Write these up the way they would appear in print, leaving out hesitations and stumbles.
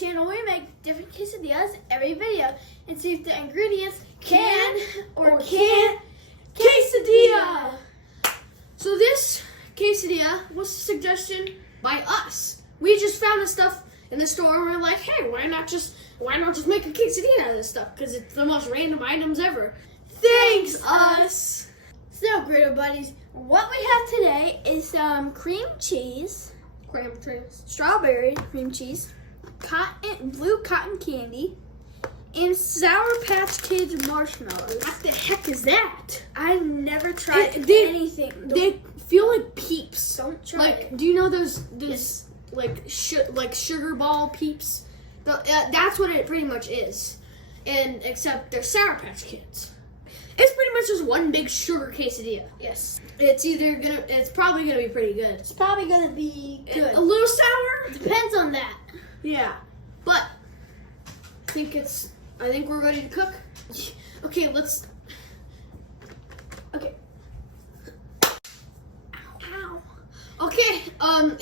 channel where we make different quesadillas every video and see if the ingredients can or can't quesadilla. So this quesadilla was a suggestion by us. We just found this stuff in the store and we're like, hey, why not just make a quesadilla out of this stuff? Because it's the most random items ever. Thanks, us. So, griddle buddies, what we have today is some cream cheese, strawberry cream cheese, blue cotton candy, and Sour Patch Kids marshmallows. What the heck is that? I've never tried anything. They feel like Peeps. Don't try it. Do you know those like sugar ball Peeps? That's what it pretty much is, and except they're Sour Patch Kids. It's pretty much just one big sugar quesadilla. Yes. It's probably gonna be pretty good. It's probably gonna be good. A little sour. Depends on that. Yeah, but I think we're ready to cook. Okay, let's. Okay. Ow. Okay.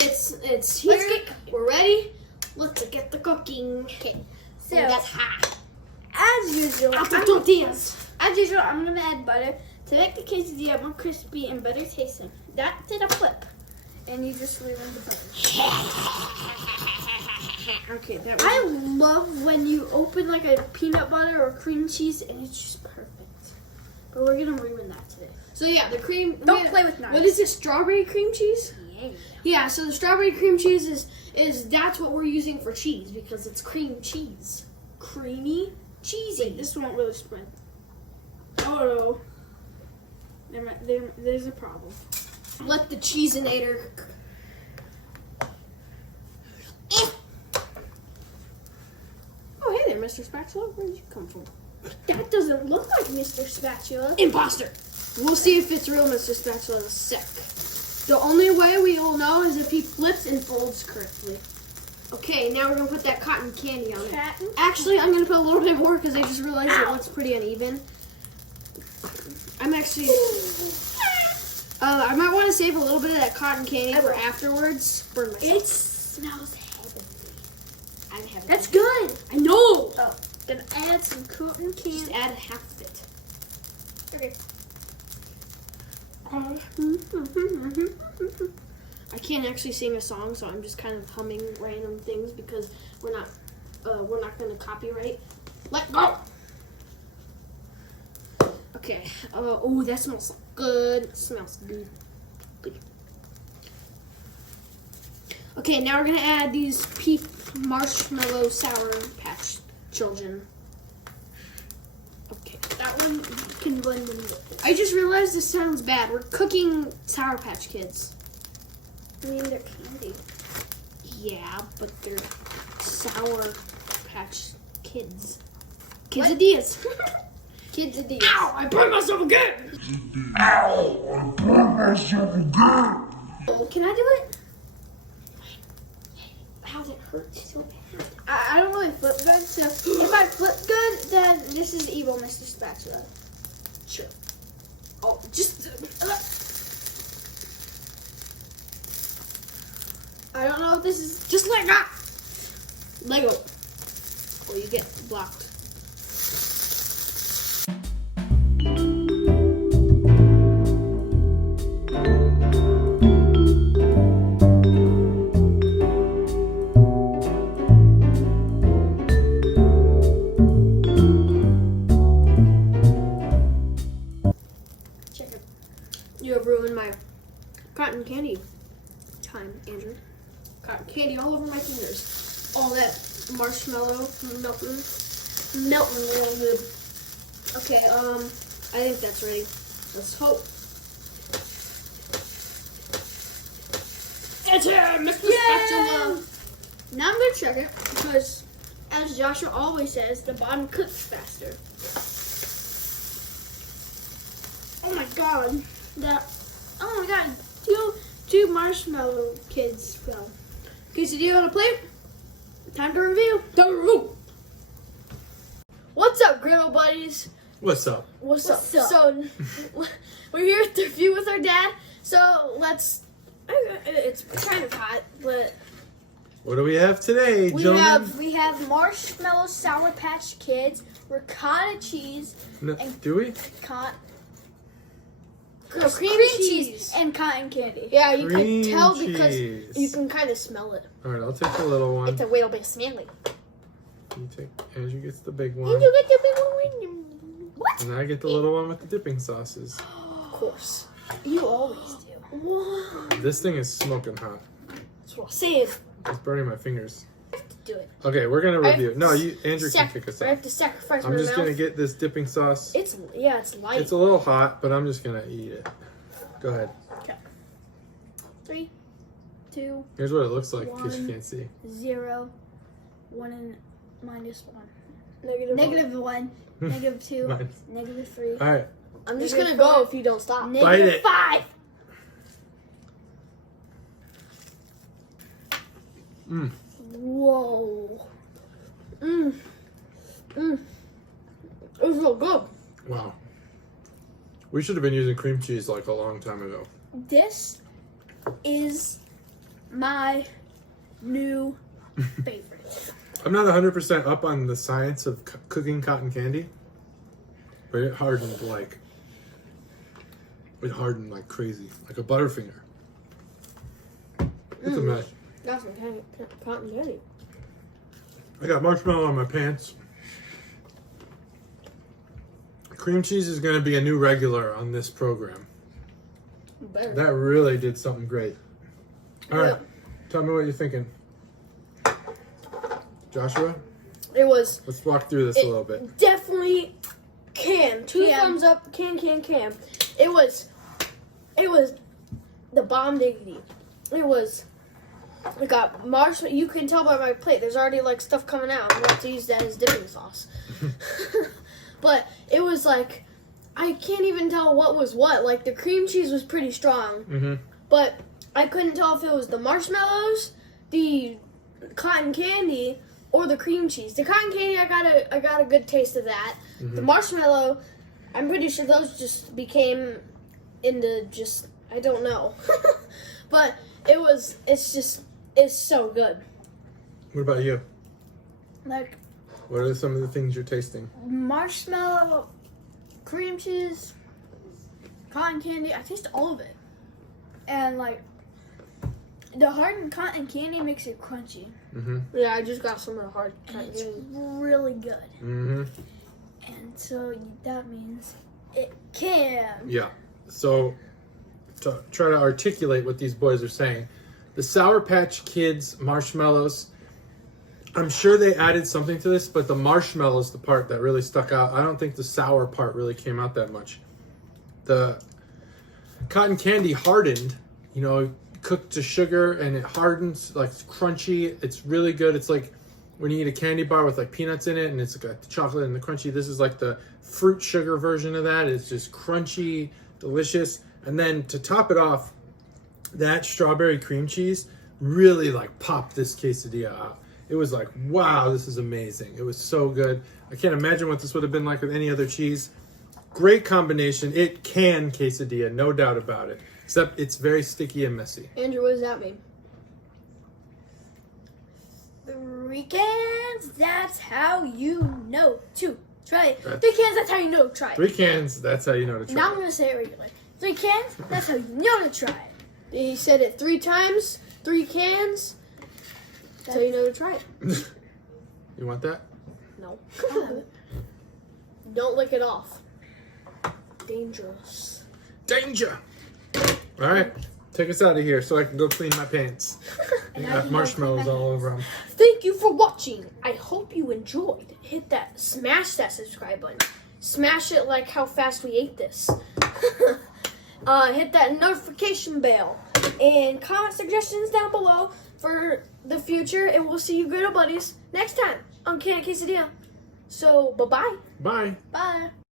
It's here. We're ready. Let's get the cooking. Okay. So that's hot. As usual, I'm gonna add butter to make the quesadilla more crispy and better tasting. That did a flip, and you just leave in the butter. Okay, I love when you open like a peanut butter or cream cheese and it's just perfect. But we're gonna ruin that today. So yeah, the cream. Don't play with knives. What is this? Strawberry cream cheese? Yeah. Yeah. So the strawberry cream cheese is that's what we're using for cheese because it's cream cheese, creamy, cheesy. This won't really spread. Oh no. There's a problem. Let the cheesinator. Oh, hey there, Mr. Spatula. Where did you come from? That doesn't look like Mr. Spatula. Imposter. We'll see if it's real Mr. Spatula is sick. The only way we will know is if he flips and folds correctly. Okay, now we're going to put that cotton candy on it. Actually, I'm going to put a little bit more because I just realized it looks pretty uneven. I'm actually... I might want to save a little bit of that cotton candy for afterwards. Burn myself. It smells heavenly. I'm heavenly. That's good. I know. Oh, then add some cotton candy. Just add half of it. Okay. I can't actually sing a song, so I'm just kind of humming random things because we're not going to copyright. Let go. Okay. Oh, that smells good. It smells good. Okay, now we're gonna add these marshmallow Sour Patch Children. Okay, That one can blend in. I just realized this sounds bad. We're cooking Sour Patch Kids. I mean, they're candy. Yeah, but they're Sour Patch Kids. Quesadillas. Quesadillas. Ow! I burned myself again! Ow! I burned myself again! Can I do it? How did it hurt so bad? I don't really flip good, so if I flip good, then this is evil, Mr. Spatula. Sure. Oh, just... I don't know if this is... Just like that! Lego. Oh, you get blocked. Check it. You have ruined my cotton candy time, Andrew. Cotton candy all over my fingers. All that marshmallow melting real good. Okay, I think that's ready. Let's hope. It's here, Mr. Spatula. Now I'm gonna check it because, as Joshua always says, the bottom cooks faster. Oh my god! Oh my god! Two marshmallow kids fell. Quesadilla on a plate. Time to review. What's up, griddle buddies? What's up? What's up? So we're here to review with our dad. So it's kind of hot, but What do we have today, gentlemen? We have Marshmallow Sour Patch Kids, ricotta cheese, No, and do we? cream cheese and cotton candy. Yeah, you Cream can tell because cheese. you can kind of smell it. All right, I'll take the little one. It's a little bit smelly. You take Andrew gets the big one, And you get the big one. What? and I get the little one with the dipping sauces. Of course. You always do. Wow. This thing is smoking hot. That's what I'm saying. It's burning my fingers. Do it. Okay, we're gonna I have review. to No, Andrew can kick us I have off. to sacrifice my I'm just mouth. gonna get this dipping sauce. It's light. It's a little hot, but I'm just gonna eat it. Go ahead. 3, 2, Here's what it looks like in case you One. can't see. 0, 1 and minus 1. Negative. Negative 1, negative 2, Nice. negative 3, All right. I'm just Negative gonna go five. if you don't stop. Bite negative it. 5. Mm. Whoa. It was real good. Wow. We should have been using cream cheese like a long time ago. This is my new favorite. I'm not 100% up on the science of cooking cotton candy, but it hardened like crazy, like a Butterfinger. It's a mess. That's some cotton candy. I got marshmallow on my pants. Cream cheese is going to be a new regular on this program. Better. That really did something great. All right, Yeah. tell me what you're thinking. Joshua, It was let's walk through this a little bit. definitely can. Two Can. thumbs up. Can. It was the bomb diggity. It was. We got marshmallow. You can tell by my plate. There's already like stuff coming out. I'm going to use that as dipping sauce. But it was like I can't even tell what was what. Like the cream cheese was pretty strong, Mm-hmm. but I couldn't tell if it was the marshmallows, the cotton candy, or the cream cheese. The cotton candy, I got a good taste of that. The marshmallow, I'm pretty sure those just became into just I don't know, but it's so good. What about you? Like What are some of the things you're tasting? marshmallow, cream cheese, cotton candy. I taste all of it. And like the hardened cotton candy makes it crunchy. Mm-hmm. Yeah, I just got some of the hard And cotton it's candy. really good. Mm-hmm. And so that means it can. Yeah. So to try to articulate what these boys are saying, the Sour Patch Kids marshmallows, I'm sure they added something to this, but the marshmallow is the part that really stuck out. I don't think the sour part really came out that much. The cotton candy hardened, cooked to sugar, and it hardens, like it's crunchy. It's really good. It's like when you eat a candy bar with like peanuts in it, and it's got the chocolate and the crunchy. This is like the fruit sugar version of that. It's just crunchy, delicious. And then to top it off, that strawberry cream cheese really like popped this quesadilla out. It was like, wow, this is amazing. It was so good. I can't imagine what this would have been like with any other cheese. Great combination. It can quesadilla, no doubt about it. Except it's very sticky and messy. Andrew, what does that mean? 3 cans, that's how you know to try it. Right. 3 cans, that's how you know to try it. 3 cans, that's how you know to try Now I'm it. going to say it regularly. 3 cans, that's how you know to try it. He said it 3 times, 3 cans. So you know to try it. You want that? No. I'll have it. Don't lick it off. Dangerous. Danger! All right, take us out of here so I can go clean my pants. And I I got can go marshmallows clean my all over them. Thank you for watching. I hope you enjoyed. Smash that subscribe button. Smash it like how fast we ate this. Hit that notification bell. And comment suggestions down below for the future. And we'll see you good buddies next time on Can Quesadilla. So, bye-bye. Bye. Bye.